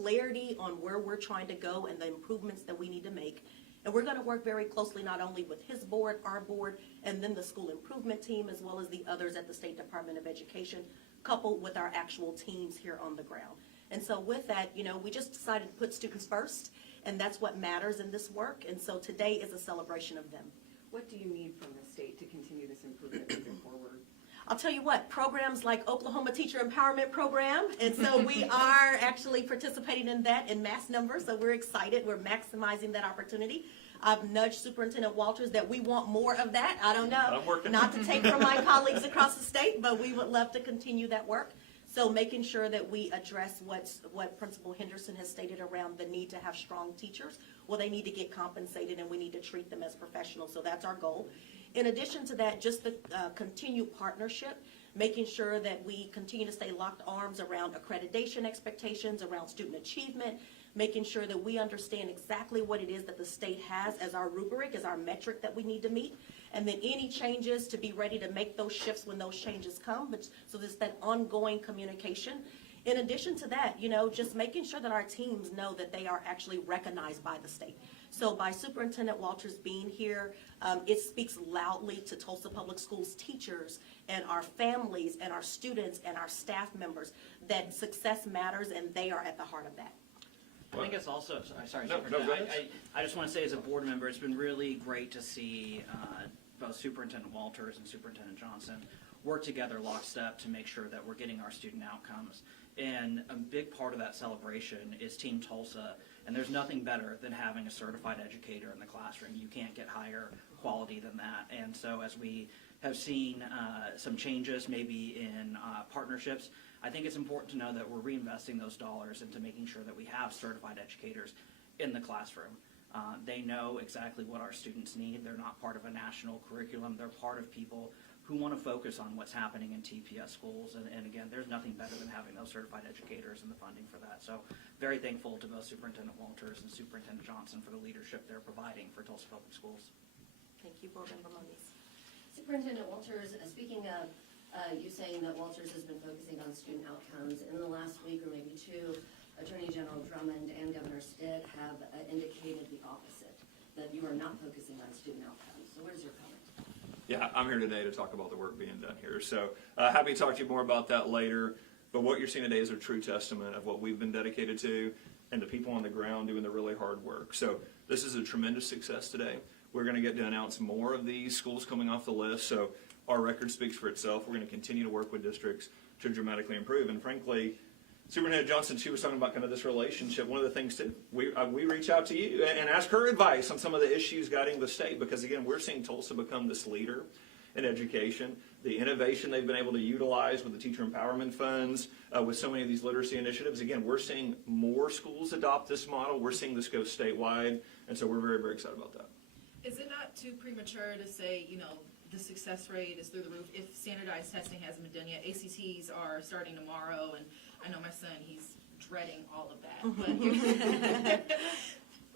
clarity on where we're trying to go and the improvements that we need to make. And we're going to work very closely not only with his board, our board, and then the school improvement team, as well as the others at the State Department of Education, coupled with our actual teams here on the ground. And so with that, you know, we just decided to put students first, and that's what matters in this work. And so today is a celebration of them. What do you need from the state to continue this improvement moving forward? I'll tell you what, programs like Oklahoma Teacher Empowerment Program, and so we are actually participating in that in mass numbers, so we're excited. We're maximizing that opportunity. I've nudged Superintendent Walters that we want more of that. I don't know, not to take from my colleagues across the state, but we would love to continue that work. So making sure that we address what Principal Henderson has stated around the need to have strong teachers. Well, they need to get compensated, and we need to treat them as professionals, so that's our goal. In addition to that, just the continued partnership, making sure that we continue to stay locked arms around accreditation expectations, around student achievement, making sure that we understand exactly what it is that the state has as our rubric, as our metric that we need to meet, and then any changes to be ready to make those shifts when those changes come, but so there's that ongoing communication. In addition to that, you know, just making sure that our teams know that they are actually recognized by the state. So by Superintendent Walters being here, it speaks loudly to Tulsa Public Schools teachers and our families and our students and our staff members that success matters, and they are at the heart of that. I think it's also, sorry, No, I just want to say as a board member, it's been really great to see both Superintendent Walters and Superintendent Johnson work together lockstep to make sure that we're getting our student outcomes. And a big part of that celebration is Team Tulsa, and there's nothing better than having a certified educator in the classroom. You can't get higher quality than that. And so as we have seen some changes maybe in partnerships, I think it's important to know that we're reinvesting those dollars into making sure that we have certified educators in the classroom. They know exactly what our students need. They're not part of a national curriculum. They're part of people who want to focus on what's happening in TPS schools. And again, there's nothing better than having those certified educators and the funding for that. So very thankful to both Superintendent Walters and Superintendent Johnson for the leadership they're providing for Tulsa Public Schools. Thank you, Board Member Moniz. Superintendent Walters, speaking of you saying that Walters has been focusing on student outcomes, in the last week or maybe two, Attorney General Drummond and Governor Stitt have indicated the opposite, that you are not focusing on student outcomes. So what is your comment? Yeah, I'm here today to talk about the work being done here. So happy to talk to you more about that later. But what you're seeing today is a true testament of what we've been dedicated to and the people on the ground doing the really hard work. So this is a tremendous success today. We're going to get to announce more of these schools coming off the list. So our record speaks for itself. We're going to continue to work with districts to dramatically improve. And frankly, Superintendent Johnson, she was talking about kind of this relationship. One of the things too, we reach out to you and ask her advice on some of the issues guiding the state, because again, we're seeing Tulsa become this leader in education. The innovation they've been able to utilize with the teacher empowerment funds, with so many of these literacy initiatives. Again, we're seeing more schools adopt this model. We're seeing this go statewide, and so we're very, very excited about that. Is it not too premature to say, you know, the success rate is through the roof if standardized testing hasn't been done yet? ACTs are starting tomorrow, and I know my son, he's dreading all of that. But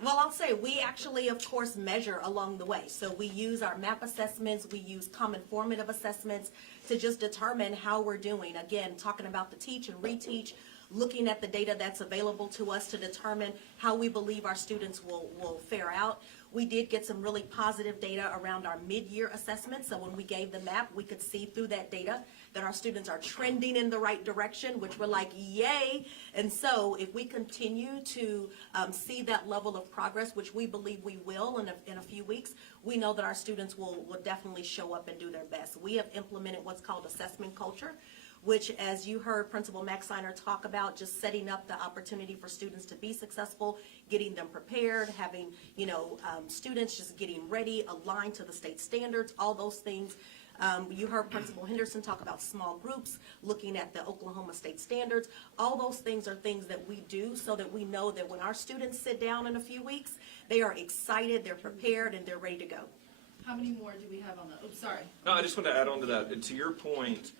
Well, I'll say we actually, of course, measure along the way. So we use our MAP assessments, we use common formative assessments to just determine how we're doing. Again, talking about the teach and reteach, looking at the data that's available to us to determine how we believe our students will fare out. We did get some really positive data around our mid-year assessment. So when we gave the map, we could see through that data that our students are trending in the right direction, which we're like, yay. And so if we continue to see that level of progress, which we believe we will in a few weeks, we know that our students will definitely show up and do their best. We have implemented what's called assessment culture, which, as you heard Principal Maxiner talk about, just setting up the opportunity for students to be successful, getting them prepared, having, you know, students just getting ready, aligned to the state standards, all those things. You heard Principal Henderson talk about small groups, looking at the Oklahoma state standards. All those things are things that we do so that we know that when our students sit down in a few weeks, they are excited, they're prepared, and they're ready to go. how many more do we have on the, oops, sorry. No, I just want to add on to that. To your point,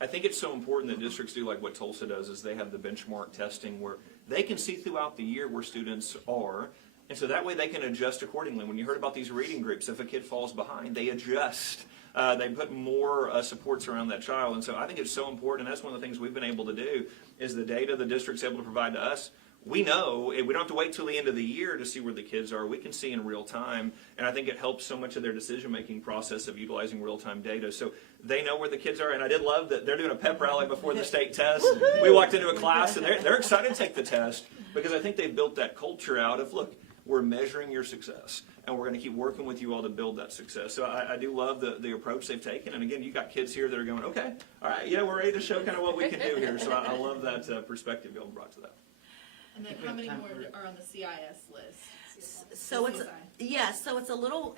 I think it's so important that districts do like what Tulsa does, is they have the benchmark testing where they can see throughout the year where students are, and so that way they can adjust accordingly. When you heard about these reading groups, if a kid falls behind, they adjust. They put more supports around that child, and so I think it's so important, and that's one of the things we've been able to do, is the data the district's able to provide to us, we know, we don't have to wait till the end of the year to see where the kids are. We can see in real time, and I think it helps so much of their decision-making process of utilizing real-time data. So they know where the kids are, and I did love that they're doing a pep rally before the state test. We walked into a class, and they're excited to take the test because I think they've built that culture out of, look, we're measuring your success, and we're going to keep working with you all to build that success. So I do love the approach they've taken. And again, you got kids here that are going, okay, all right, yeah, we're ready to show kind of what we can do here. So I love that perspective y'all brought to that. And then how many more are on the CIS list? So it's, yeah, so it's a little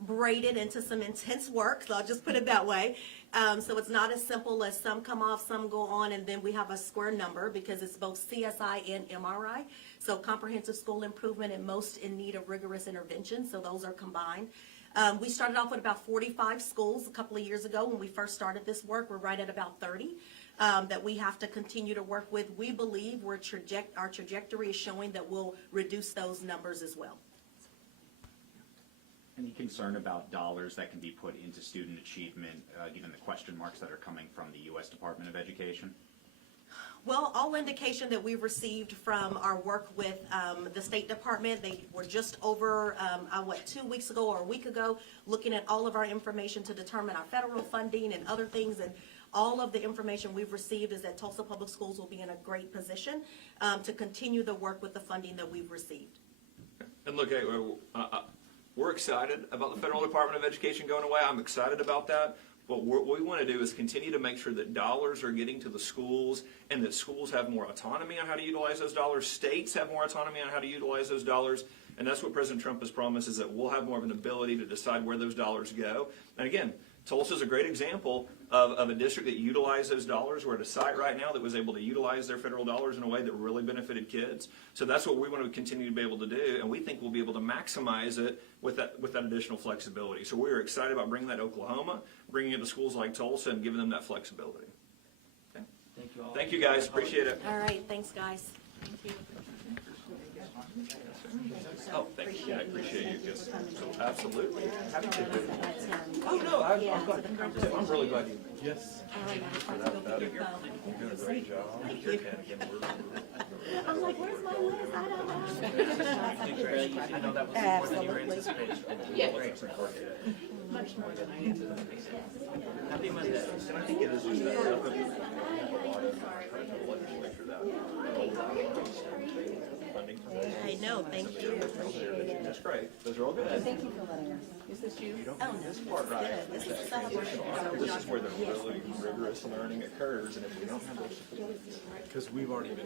braided into some intense work, so I'll just put it that way. So it's not as simple as some come off, some go on, and then we have a square number because it's both CSI and MRI. So comprehensive school improvement and most in need of rigorous intervention, so those are combined. We started off with about 45 schools a couple of years ago when we first started this work. We're right at about 30 that we have to continue to work with. We believe our trajectory is showing that we'll reduce those numbers as well. Any concern about dollars that can be put into student achievement, given the question marks that are coming from the U.S. Department of Education? Well, all indication that we've received from our work with the State Department, they were just over, 2 weeks ago or a week ago, looking at all of our information to determine our federal funding and other things, and all of the information we've received is that Tulsa Public Schools will be in a great position to continue the work with the funding that we've received. And look, we're excited about the Federal Department of Education going away. I'm excited about that. But what we want to do is continue to make sure that dollars are getting to the schools and that schools have more autonomy on how to utilize those dollars. States have more autonomy on how to utilize those dollars. And that's what President Trump has promised, is that we'll have more of an ability to decide where those dollars go. And again, Tulsa is a great example of a district that utilized those dollars. We're at a site right now that was able to utilize their federal dollars in a way that really benefited kids. So that's what we want to continue to be able to do, and we think we'll be able to maximize it with that additional flexibility. So we're excited about bringing that to Oklahoma, bringing it to schools like Tulsa, and giving them that flexibility. Okay. Thank you all. Thank you, guys. Appreciate it. All right, thanks, guys. Thank you. Oh, thank you. Yeah, I appreciate you. Yes. Absolutely. Happy to. Oh, no, I'm glad. I'm really glad you. Yes. You're doing a great job. I'm like, where's my list? I don't know. I know that was more than you were anticipating. Yeah. Much more than I anticipated. Happy Monday. And I think it is just that. I know, thank you. That's great. Those are all good. Thank you for letting us. Is this you? Oh, no, This part right. this is the celebration. This is where the really rigorous learning occurs, and if we don't have those supports, Because we've already been